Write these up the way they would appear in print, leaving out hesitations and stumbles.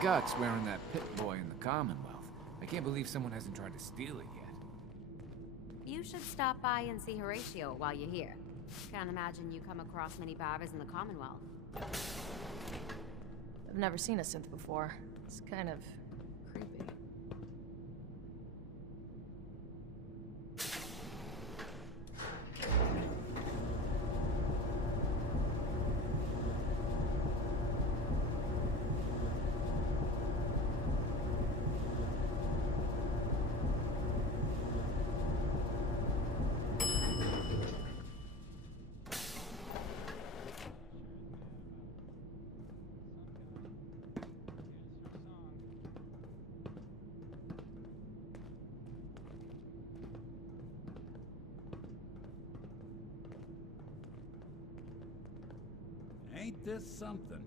guts wearing that Pip-Boy in the Commonwealth. I can't believe someone hasn't tried to steal it yet. You should stop by and see Horatio while you're here. Can't imagine you come across many Barbers in the Commonwealth. I've never seen a synth before. It's kind of creepy. Ain't this something?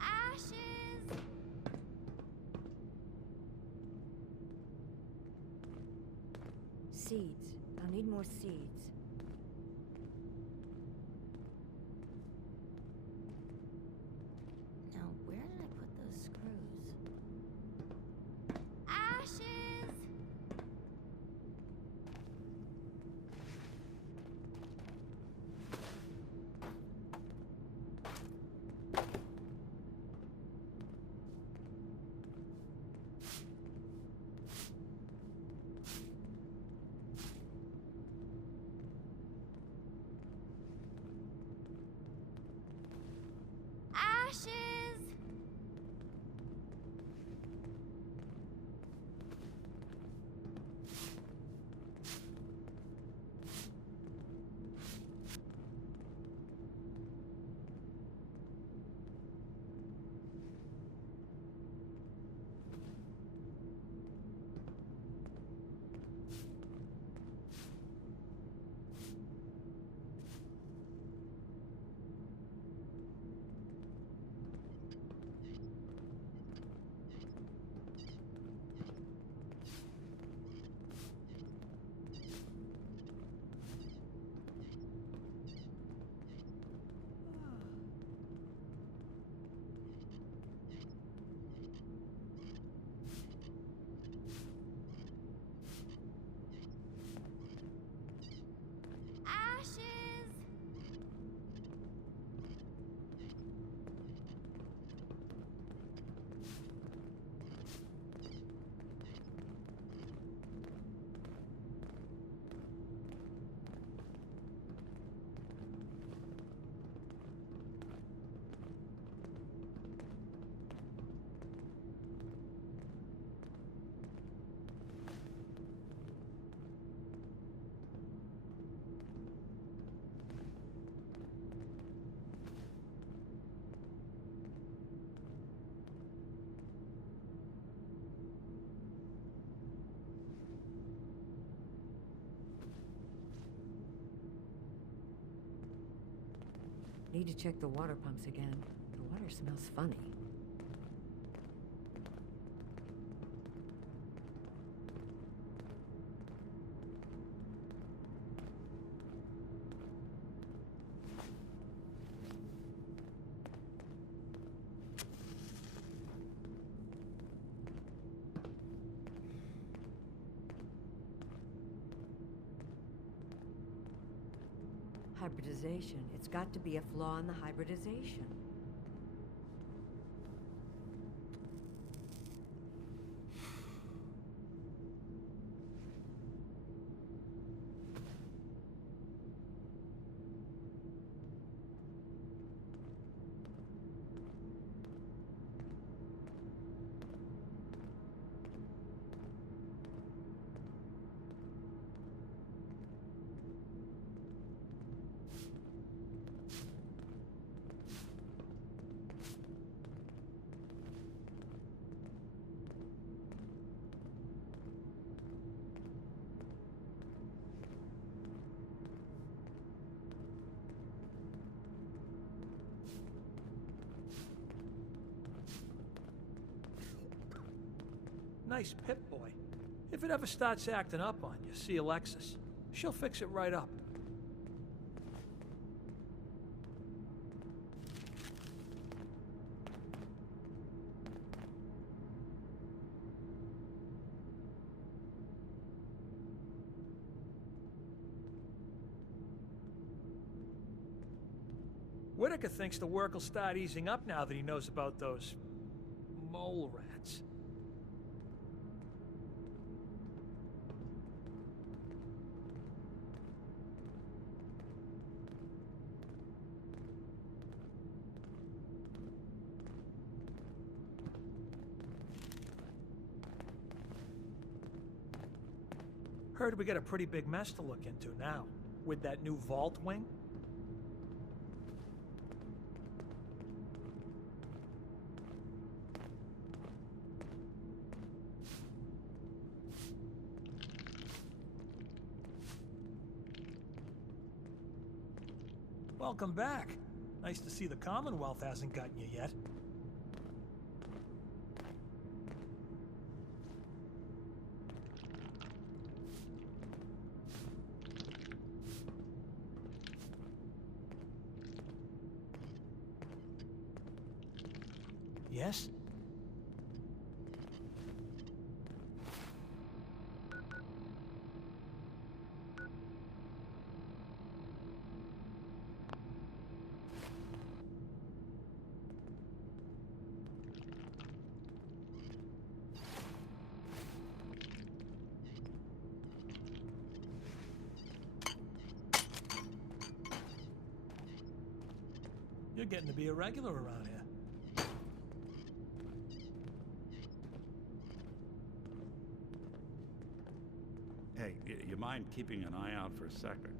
Ashes! Seeds. I'll need more seeds. Now, where did I put those screws? Ashes! Ashes! Ashes! Need to check the water pumps again. The water smells funny. Hybridization. It's got to be a flaw in the hybridization. Nice Pip-Boy. If it ever starts acting up on you, see Alexis. She'll fix it right up. Whitaker thinks the work will start easing up now that he knows about those mole rats. Heard we got a pretty big mess to look into now, with that new vault wing. Welcome back. Nice to see the Commonwealth hasn't gotten you yet. Yes? You're getting to be a regular around here. Hey, you mind keeping an eye out for a second?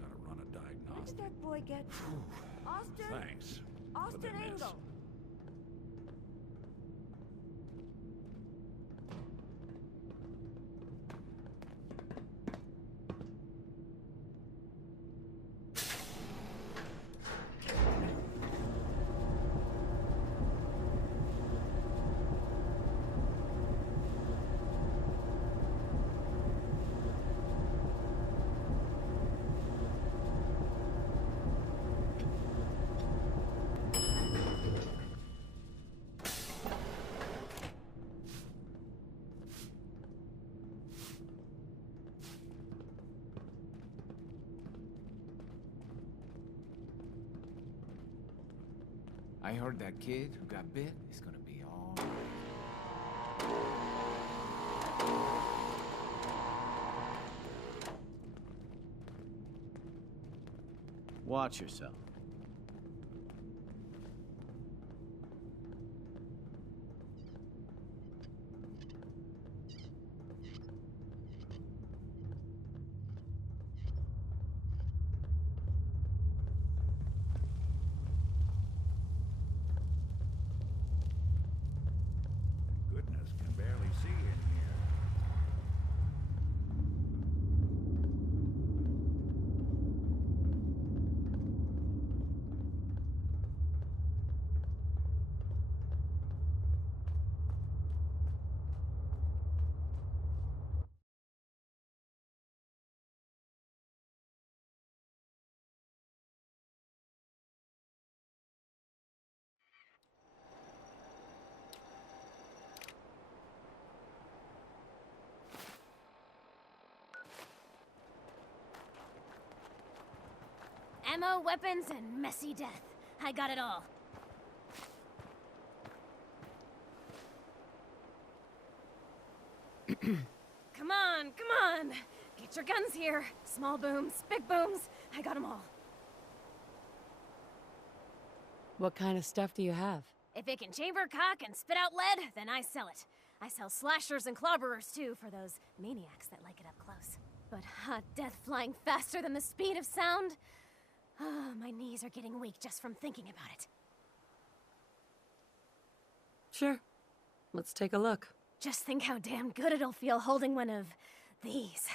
Gotta run a Where did diagnostic. that boy get Austin? Thanks. Austin What'd I miss? Engel. I heard that kid who got bit is gonna be all right. Watch yourself. Goodness, can barely see in here. Ammo, weapons, and messy death. I got it all. Come on, come on! Get your guns here. Small booms, big booms. I got them all. What kind of stuff do you have? If it can chamber cock and spit out lead, then I sell it. I sell slashers and clobberers too for those maniacs that like it up close. But hot death flying faster than the speed of sound? Ah, my knees are getting weak just from thinking about it. Sure. Let's take a look. Just think how damn good it'll feel holding one of these.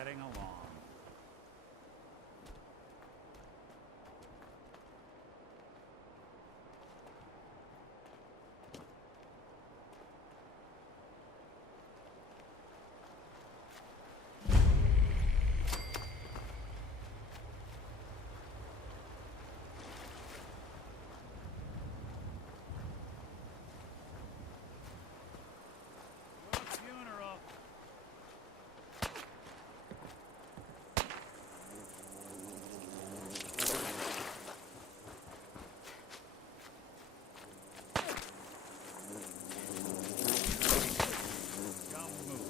getting along. Your funeral. Don't move.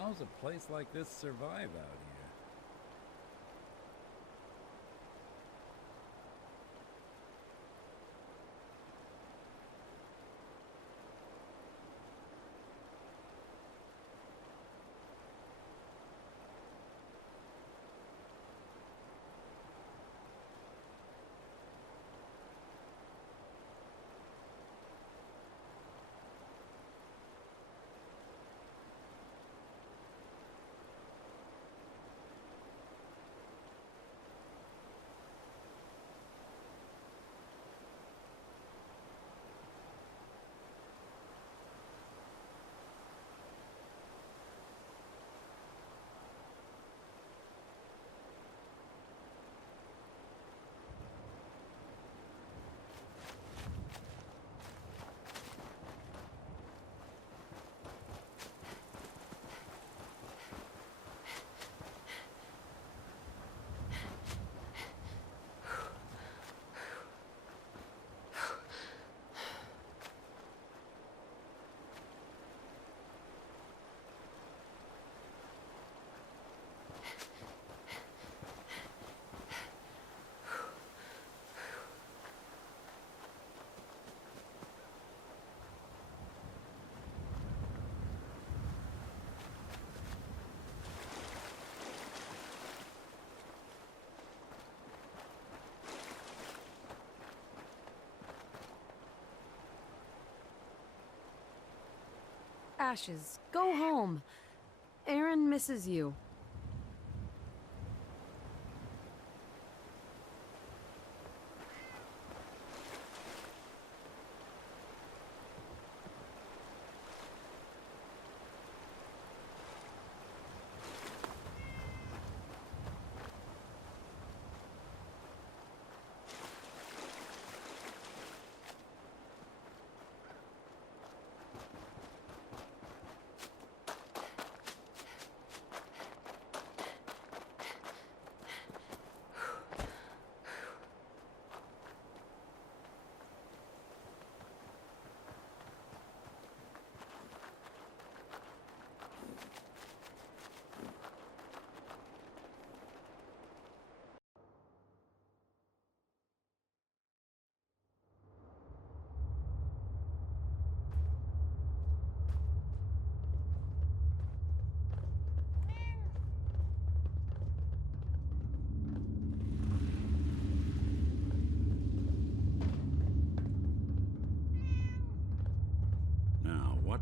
How's a place like this survive out here? Ashes, go home. Aaron misses you.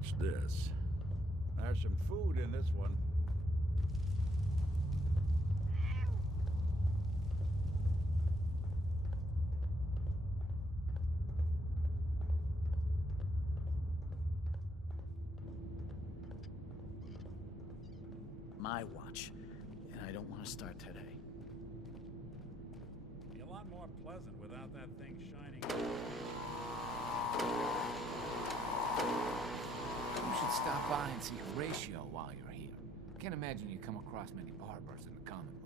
Watch this. There's some food in this one. My watch. And I don't want to start today. Be a lot more pleasant without that thing shining. You should stop by and see Horatio while you're here. Can't imagine you come across many barbers in the Commonwealth.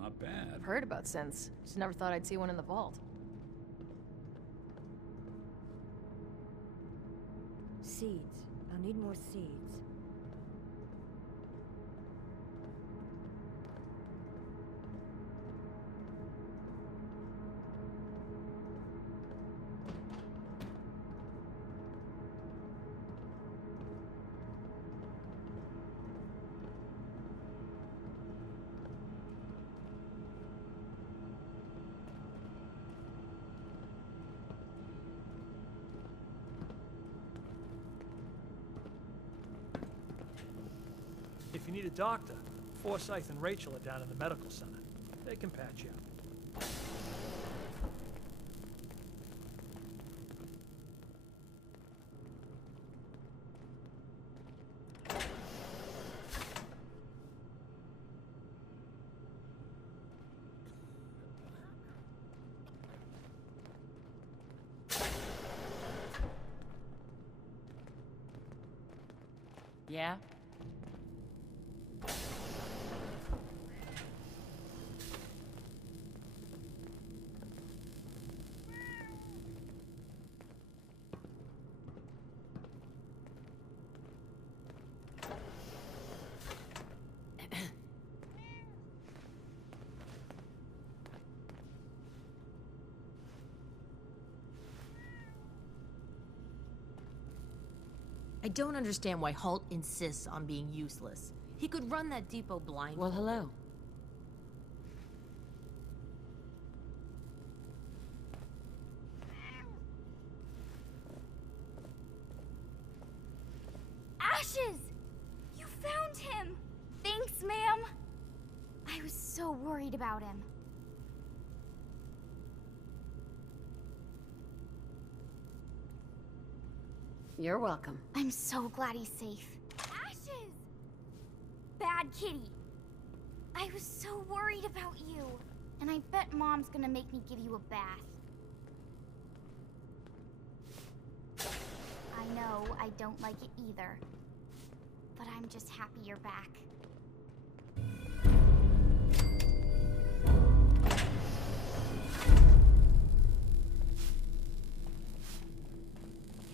Not bad. I've heard about scents. Just never thought I'd see one in the vault. Seeds. I'll need more seeds. If you need a doctor, Forsyth and Rachel are down in the medical center. They can patch you up. Yeah? I don't understand why Holt insists on being useless. He could run that depot blind. Well, hello. Ashes! You found him! Thanks, ma'am! I was so worried about him. You're welcome. I'm so glad he's safe. Ashes! Bad kitty. I was so worried about you. And I bet Mom's gonna make me give you a bath. I know I don't like it either. But I'm just happy you're back.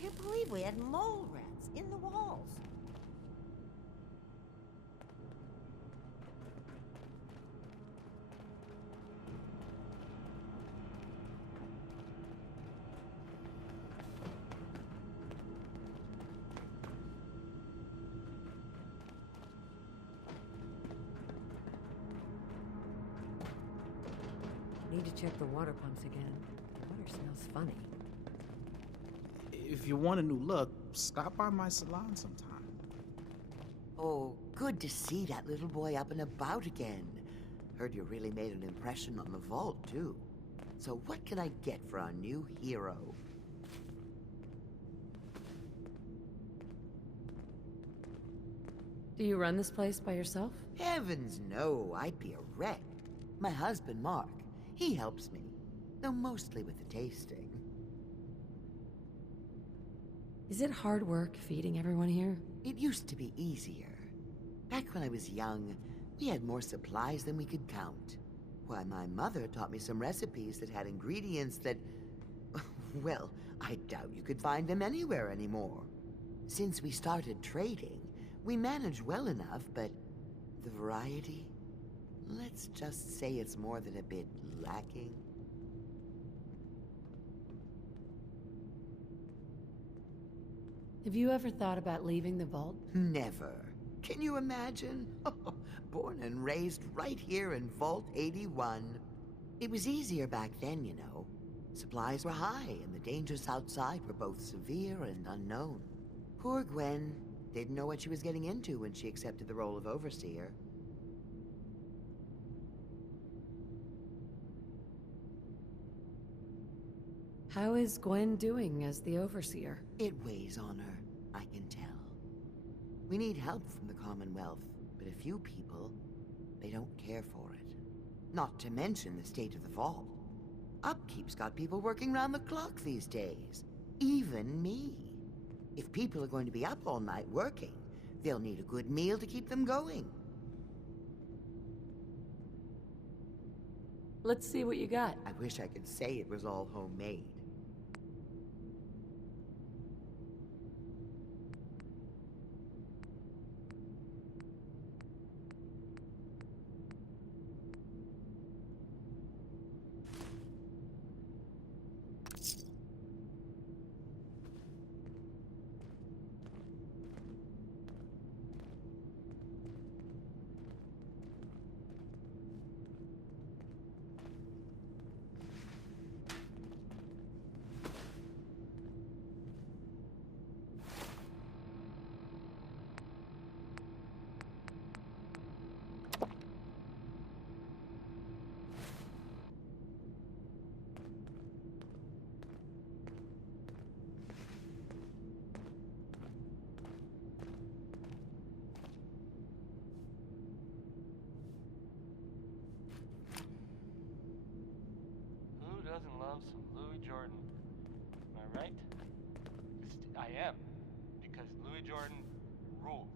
Can't believe we had mole rats in the walls. Need to check the water pumps again. The water smells funny. If you want a new look, stop by my salon sometime. Oh, good to see that little boy up and about again. Heard you really made an impression on the vault, too. So what can I get for our new hero? Do you run this place by yourself? Heavens no, I'd be a wreck. My husband, Mark, he helps me, though mostly with the tasting. Is it hard work feeding everyone here? It used to be easier. Back when I was young, we had more supplies than we could count. Why, my mother taught me some recipes that had ingredients that... well, I doubt you could find them anywhere anymore. Since we started trading, we managed well enough, but the variety? Let's just say it's more than a bit lacking. Have you ever thought about leaving the vault? Never. Can you imagine? Born and raised right here in Vault 81. It was easier back then, you know. Supplies were high, and the dangers outside were both severe and unknown. Poor Gwen didn't know what she was getting into when she accepted the role of Overseer. How is Gwen doing as the Overseer? It weighs on her, I can tell. We need help from the Commonwealth, but a few people, they don't care for it. Not to mention the state of the vault. Upkeep's got people working round the clock these days. Even me. If people are going to be up all night working, they'll need a good meal to keep them going. Let's see what you got. I wish I could say it was all homemade. Doesn't love some Louis Jordan. Am I right? I am, because Louis Jordan rules.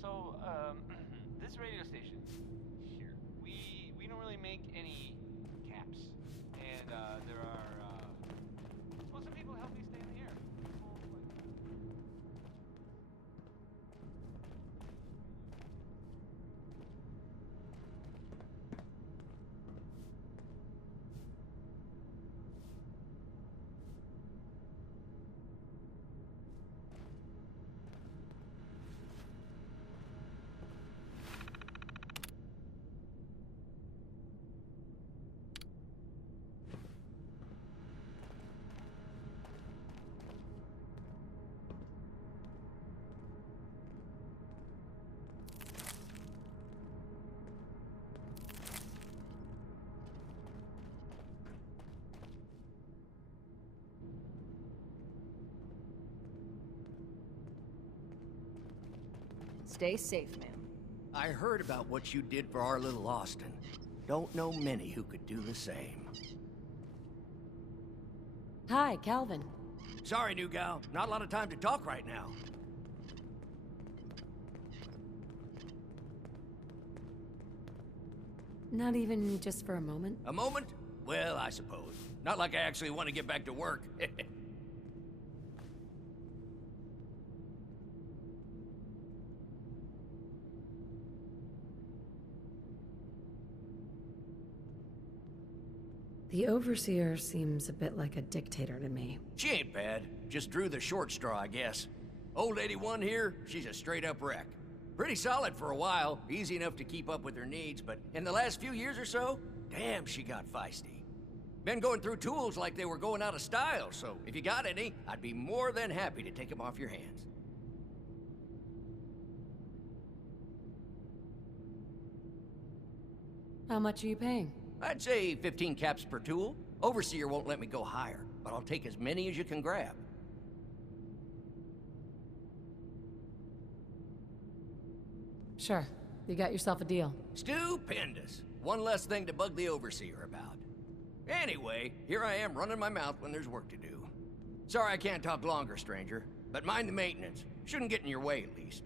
So, this radio station here, we don't really make any caps, and there are well, some people help me stay in the air. Stay safe, man. I heard about what you did for our little Austin. Don't know many who could do the same. Hi, Calvin. Sorry, new gal. Not a lot of time to talk right now. Not even just for a moment? A moment? Well, I suppose. Not like I actually want to get back to work. The Overseer seems a bit like a dictator to me. She ain't bad. Just drew the short straw, I guess. Old 81 here, she's a straight-up wreck. Pretty solid for a while, easy enough to keep up with her needs, but in the last few years or so, damn, she got feisty. Been going through tools like they were going out of style, so if you got any, I'd be more than happy to take them off your hands. How much are you paying? I'd say 15 caps per tool. Overseer won't let me go higher, but I'll take as many as you can grab. Sure. You got yourself a deal. Stupendous. One less thing to bug the Overseer about. Anyway, here I am running my mouth when there's work to do. Sorry I can't talk longer, stranger, but mind the maintenance. Shouldn't get in your way, at least.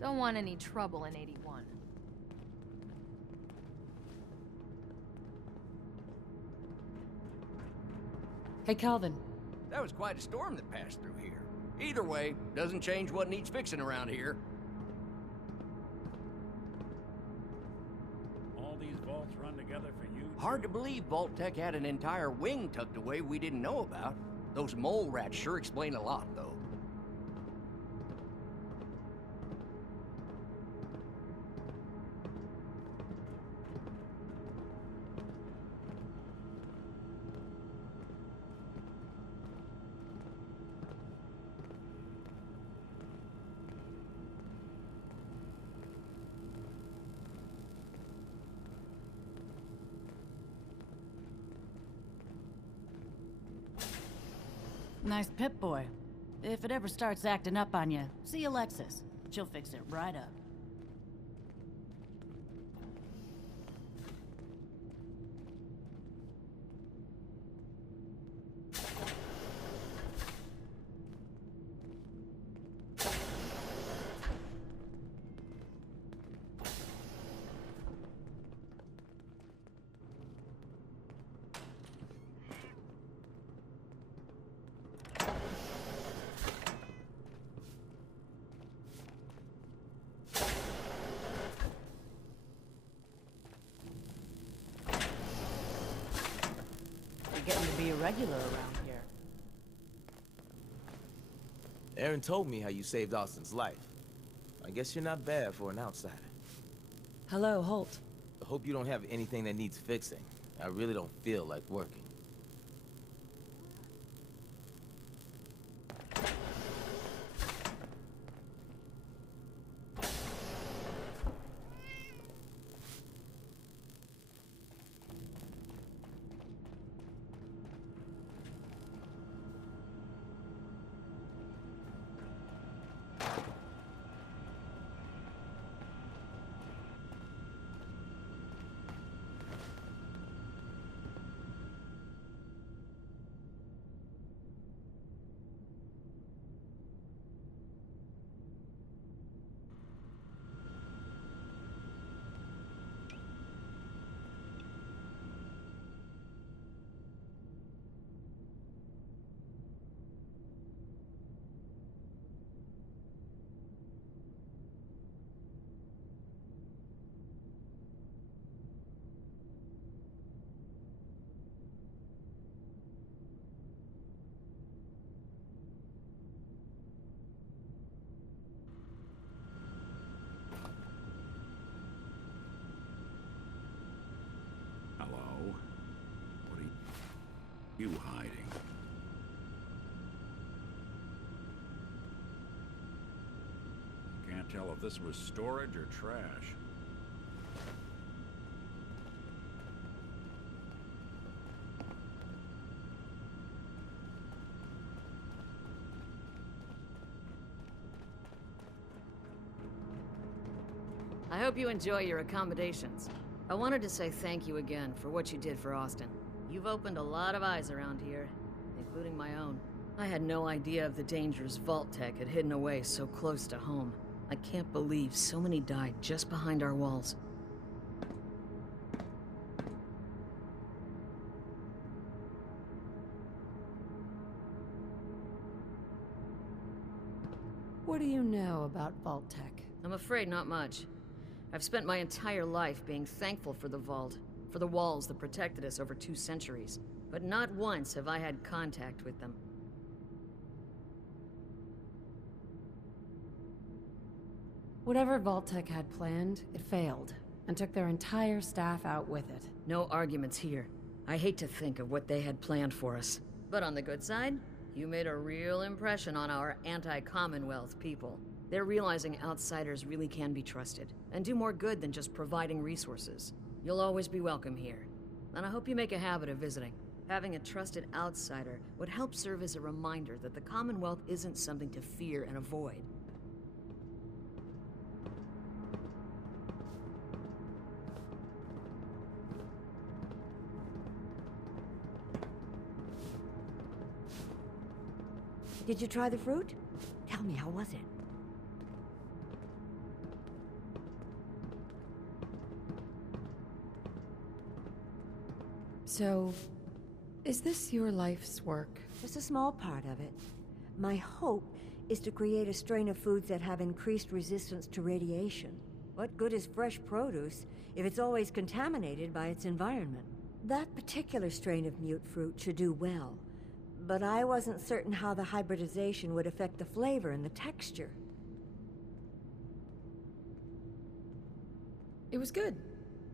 Don't want any trouble in 81. Hey, Calvin. That was quite a storm that passed through here. Either way, doesn't change what needs fixing around here. All these vaults run together for you? Hard to believe Vault Tech had an entire wing tucked away we didn't know about. Those mole rats sure explain a lot, though. Nice Pip-Boy. If it ever starts acting up on you, see Alexis. She'll fix it right up. Getting to be a regular around here. Aaron told me how you saved Austin's life. I guess you're not bad for an outsider. Hello, Holt. I hope you don't have anything that needs fixing. I really don't feel like working. You hiding? Can't tell if this was storage or trash. I hope you enjoy your accommodations. I wanted to say thank you again for what you did for Austin. You've opened a lot of eyes around here, including my own. I had no idea of the dangers Vault Tech had hidden away so close to home. I can't believe so many died just behind our walls. What do you know about Vault Tech? I'm afraid not much. I've spent my entire life being thankful for the Vault, for the walls that protected us over 2 centuries. But not once have I had contact with them. Whatever Vault Tech had planned, it failed, and took their entire staff out with it. No arguments here. I hate to think of what they had planned for us. But on the good side, you made a real impression on our anti-Commonwealth people. They're realizing outsiders really can be trusted, and do more good than just providing resources. You'll always be welcome here, and I hope you make a habit of visiting. Having a trusted outsider would help serve as a reminder that the Commonwealth isn't something to fear and avoid. Did you try the fruit? Tell me, how was it? So, is this your life's work? Just a small part of it. My hope is to create a strain of foods that have increased resistance to radiation. What good is fresh produce if it's always contaminated by its environment? That particular strain of mute fruit should do well, but I wasn't certain how the hybridization would affect the flavor and the texture. It was good.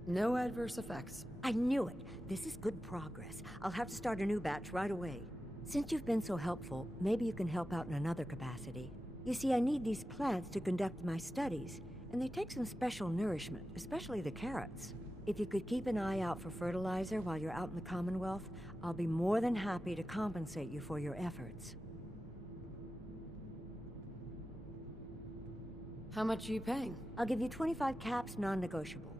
No adverse effects. I knew it. This is good progress. I'll have to start a new batch right away. Since you've been so helpful, maybe you can help out in another capacity. You see, I need these plants to conduct my studies, and they take some special nourishment, especially the carrots. If you could keep an eye out for fertilizer while you're out in the Commonwealth, I'll be more than happy to compensate you for your efforts. How much are you paying? I'll give you 25 caps, non-negotiable.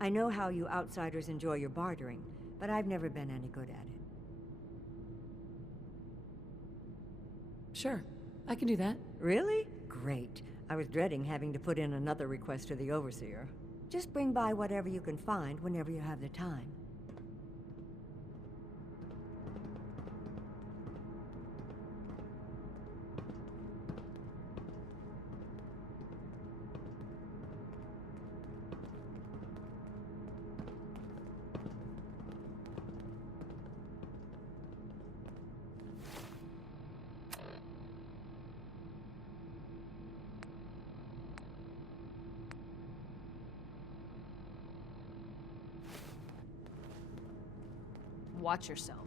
I know how you outsiders enjoy your bartering, but I've never been any good at it. Sure, I can do that. Really? Great. I was dreading having to put in another request to the Overseer. Just bring by whatever you can find whenever you have the time. Watch yourself.